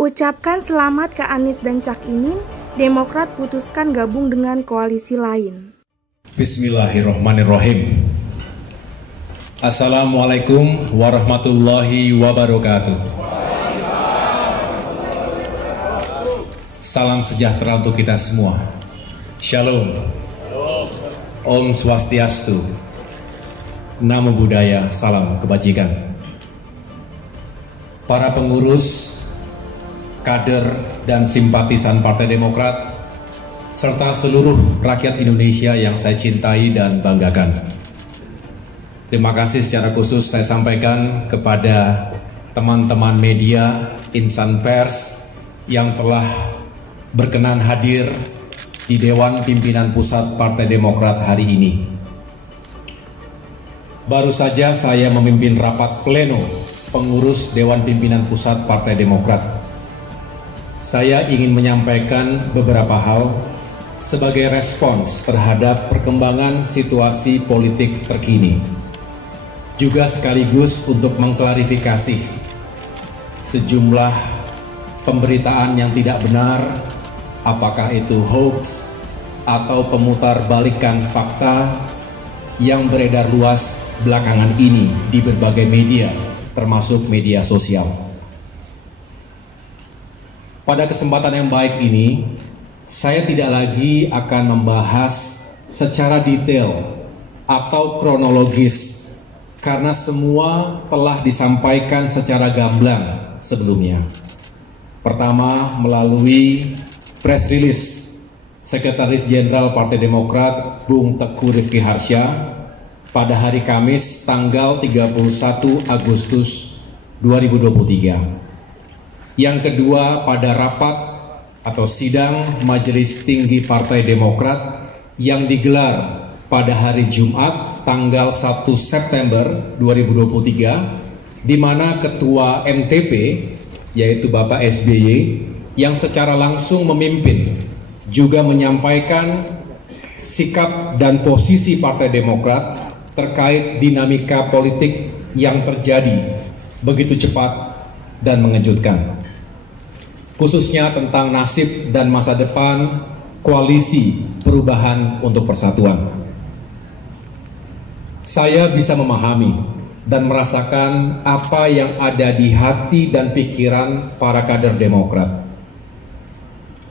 Ucapkan selamat ke Anies dan Cak Imin, Demokrat putuskan gabung dengan koalisi lain. Bismillahirrahmanirrahim. Assalamualaikum warahmatullahi wabarakatuh. Salam sejahtera untuk kita semua. Shalom. Om Swastiastu. Namo Buddhaya, salam kebajikan. Para pengurus, kader dan simpatisan Partai Demokrat, serta seluruh rakyat Indonesia yang saya cintai dan banggakan. Terima kasih secara khusus saya sampaikan kepada teman-teman media, insan pers yang telah berkenan hadir di Dewan Pimpinan Pusat Partai Demokrat hari ini. Baru saja saya memimpin rapat pleno pengurus Dewan Pimpinan Pusat Partai Demokrat. Saya ingin menyampaikan beberapa hal sebagai respons terhadap perkembangan situasi politik terkini. Juga sekaligus untuk mengklarifikasi sejumlah pemberitaan yang tidak benar, apakah itu hoax atau pemutarbalikan fakta yang beredar luas belakangan ini di berbagai media, termasuk media sosial. Pada kesempatan yang baik ini, saya tidak lagi akan membahas secara detail atau kronologis karena semua telah disampaikan secara gamblang sebelumnya. Pertama, melalui press release Sekretaris Jenderal Partai Demokrat Bung Teguh Rifki Harsha pada hari Kamis tanggal 31 Agustus 2023. Yang kedua, pada rapat atau sidang Majelis Tinggi Partai Demokrat yang digelar pada hari Jumat tanggal 1 September 2023, di mana Ketua MTP yaitu Bapak SBY yang secara langsung memimpin juga menyampaikan sikap dan posisi Partai Demokrat terkait dinamika politik yang terjadi begitu cepat dan mengejutkan, khususnya tentang nasib dan masa depan koalisi perubahan untuk persatuan. Saya bisa memahami dan merasakan apa yang ada di hati dan pikiran para kader Demokrat.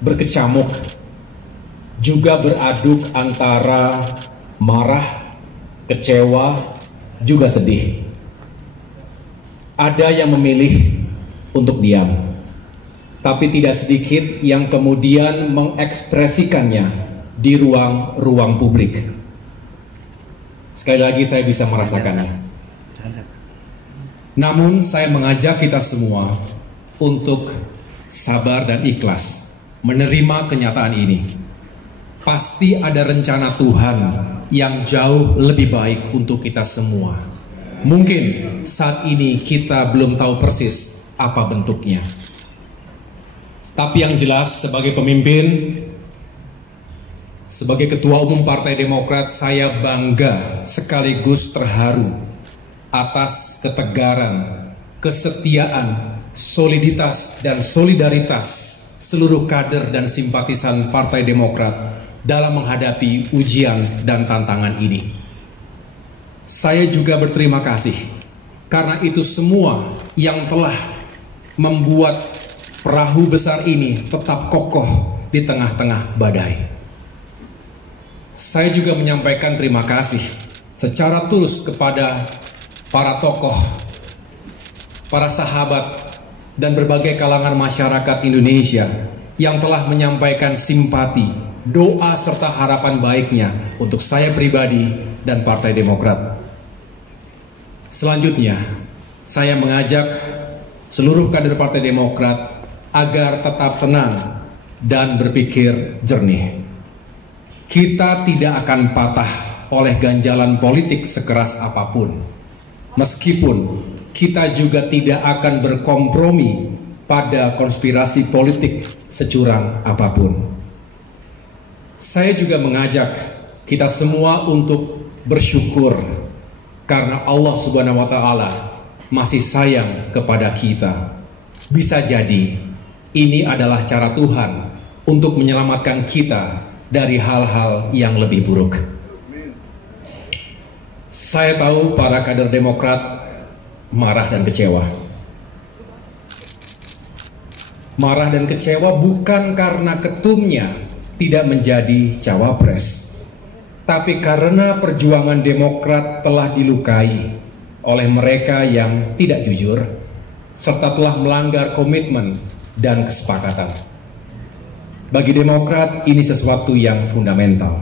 Berkecamuk, juga beraduk antara marah, kecewa, juga sedih. Ada yang memilih untuk diam, tapi tidak sedikit yang kemudian mengekspresikannya di ruang publik. Sekali lagi saya bisa merasakannya. Namun saya mengajak kita semua untuk sabar dan ikhlas menerima kenyataan ini. Pasti ada rencana Tuhan yang jauh lebih baik untuk kita semua. Mungkin saat ini kita belum tahu persis apa bentuknya. Tapi yang jelas sebagai pemimpin, sebagai Ketua Umum Partai Demokrat, saya bangga sekaligus terharu atas ketegaran, kesetiaan, soliditas, dan solidaritas seluruh kader dan simpatisan Partai Demokrat dalam menghadapi ujian dan tantangan ini. Saya juga berterima kasih karena itu semua yang telah membuat perahu besar ini tetap kokoh di tengah-tengah badai. Saya juga menyampaikan terima kasih secara tulus kepada para tokoh, para sahabat, dan berbagai kalangan masyarakat Indonesia yang telah menyampaikan simpati, doa, serta harapan baiknya untuk saya pribadi dan Partai Demokrat. Selanjutnya, saya mengajak seluruh kader Partai Demokrat agar tetap tenang dan berpikir jernih. Kita tidak akan patah oleh ganjalan politik sekeras apapun. Meskipun kita juga tidak akan berkompromi pada konspirasi politik securang apapun. Saya juga mengajak kita semua untuk bersyukur karena Allah Subhanahu wa Ta'ala masih sayang kepada kita. Bisa jadi Ini adalah cara Tuhan untuk menyelamatkan kita dari hal-hal yang lebih buruk. Saya tahu para kader Demokrat marah dan kecewa. Marah dan kecewa bukan karena ketumnya tidak menjadi cawapres, tapi karena perjuangan Demokrat telah dilukai oleh mereka yang tidak jujur, serta telah melanggar komitmen dan kesepakatan. Bagi Demokrat, ini sesuatu yang fundamental.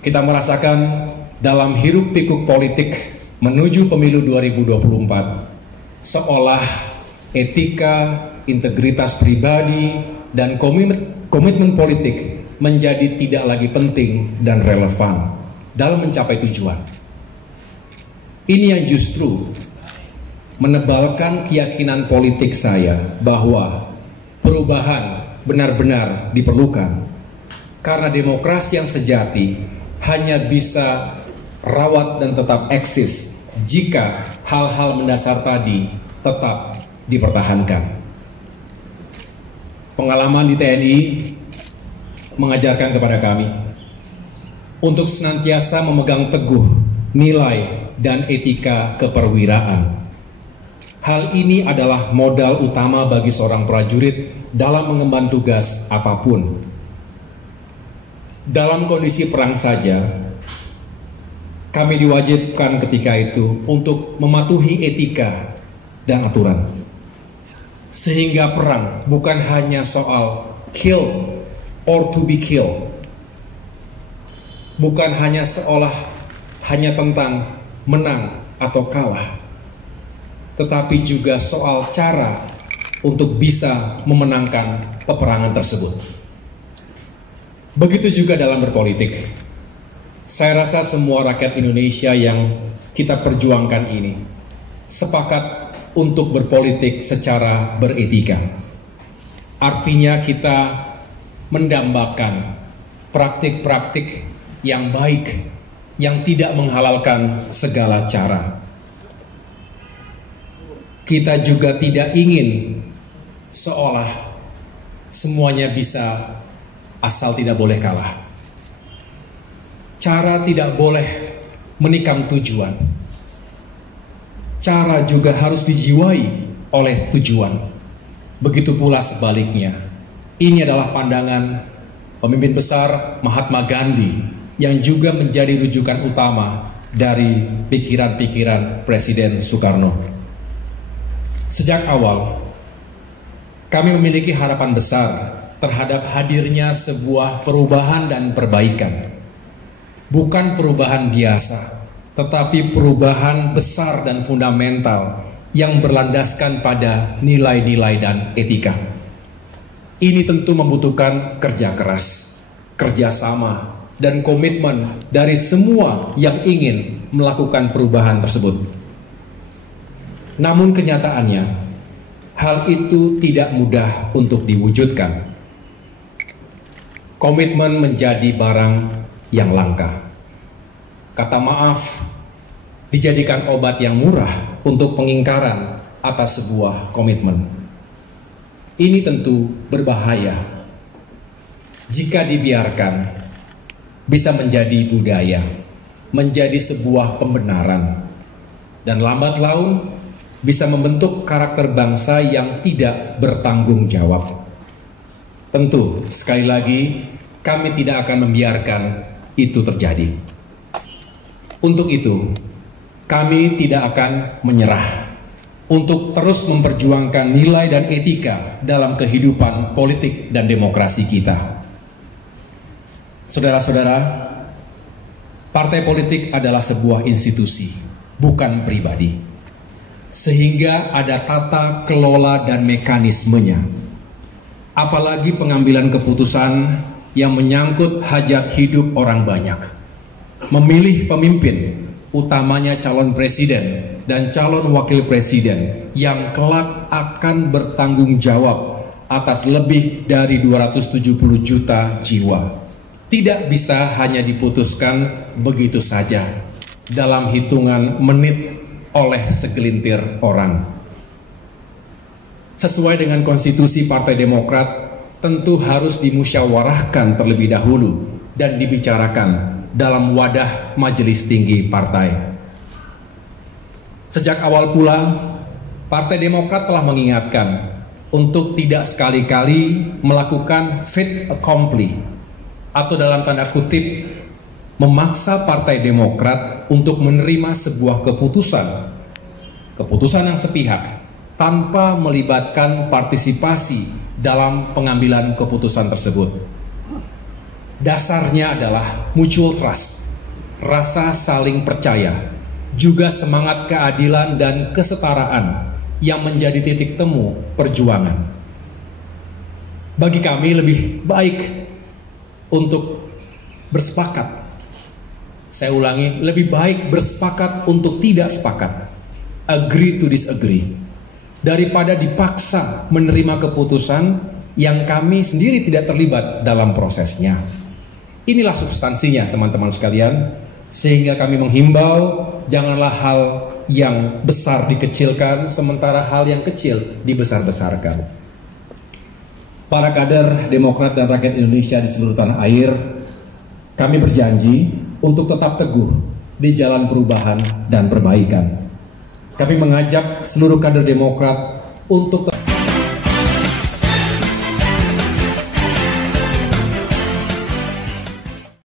Kita merasakan dalam hiruk-pikuk politik menuju pemilu 2024, seolah etika, integritas pribadi, dan komitmen politik menjadi tidak lagi penting dan relevan dalam mencapai tujuan. Ini yang justru menebalkan keyakinan politik saya bahwa perubahan benar-benar diperlukan, karena demokrasi yang sejati hanya bisa rawat dan tetap eksis jika hal-hal mendasar tadi tetap dipertahankan. Pengalaman di TNI mengajarkan kepada kami untuk senantiasa memegang teguh nilai dan etika keperwiraan. Hal ini adalah modal utama bagi seorang prajurit dalam mengemban tugas apapun. Dalam kondisi perang saja, kami diwajibkan ketika itu untuk mematuhi etika dan aturan. Sehingga perang bukan hanya soal kill or to be killed. Bukan hanya hanya tentang menang atau kalah, tetapi juga soal cara untuk bisa memenangkan peperangan tersebut. Begitu juga dalam berpolitik. Saya rasa semua rakyat Indonesia yang kita perjuangkan ini sepakat untuk berpolitik secara beretika. Artinya kita mendambakan praktik-praktik yang baik, yang tidak menghalalkan segala cara. Kita juga tidak ingin seolah semuanya bisa asal tidak boleh kalah. Cara tidak boleh menikam tujuan. Cara juga harus dijiwai oleh tujuan. Begitu pula sebaliknya. Ini adalah pandangan pemimpin besar Mahatma Gandhi yang juga menjadi rujukan utama dari pikiran-pikiran Presiden Soekarno. Sejak awal, kami memiliki harapan besar terhadap hadirnya sebuah perubahan dan perbaikan. Bukan perubahan biasa, tetapi perubahan besar dan fundamental yang berlandaskan pada nilai-nilai dan etika. Ini tentu membutuhkan kerja keras, kerjasama, dan komitmen dari semua yang ingin melakukan perubahan tersebut. Namun kenyataannya, hal itu tidak mudah untuk diwujudkan. Komitmen menjadi barang yang langka. Kata maaf dijadikan obat yang murah untuk pengingkaran atas sebuah komitmen. Ini tentu berbahaya. Jika dibiarkan, bisa menjadi budaya, menjadi sebuah pembenaran, dan lambat laun bisa membentuk karakter bangsa yang tidak bertanggung jawab. Tentu, sekali lagi, kami tidak akan membiarkan itu terjadi. Untuk itu, kami tidak akan menyerah untuk terus memperjuangkan nilai dan etika dalam kehidupan politik dan demokrasi kita. Saudara-saudara, partai politik adalah sebuah institusi, bukan pribadi. Sehingga ada tata kelola dan mekanismenya. Apalagi pengambilan keputusan yang menyangkut hajat hidup orang banyak. Memilih pemimpin, utamanya calon presiden dan calon wakil presiden yang kelak akan bertanggung jawab atas lebih dari 270 juta jiwa. Tidak bisa hanya diputuskan begitu saja dalam hitungan menit oleh segelintir orang. sesuai dengan konstitusi Partai Demokrat, tentu harus dimusyawarahkan terlebih dahulu dan dibicarakan dalam wadah majelis tinggi partai. Sejak awal pula, Partai Demokrat telah mengingatkan untuk tidak sekali-kali melakukan fait accompli atau dalam tanda kutip memaksa Partai Demokrat untuk menerima sebuah keputusan yang sepihak tanpa melibatkan partisipasi dalam pengambilan keputusan tersebut. Dasarnya adalah mutual trust, rasa saling percaya, juga semangat keadilan dan kesetaraan yang menjadi titik temu perjuangan. Bagi kami lebih baik untuk bersepakat. Saya ulangi, lebih baik bersepakat untuk tidak sepakat. Agree to disagree. Daripada dipaksa menerima keputusan yang kami sendiri tidak terlibat dalam prosesnya. Inilah substansinya teman-teman sekalian, sehingga kami menghimbau janganlah hal yang besar dikecilkan, sementara hal yang kecil dibesar-besarkan. Para kader Demokrat dan rakyat Indonesia di seluruh tanah air, kami berjanji untuk tetap teguh di jalan perubahan dan perbaikan. Kami mengajak seluruh kader Demokrat untuk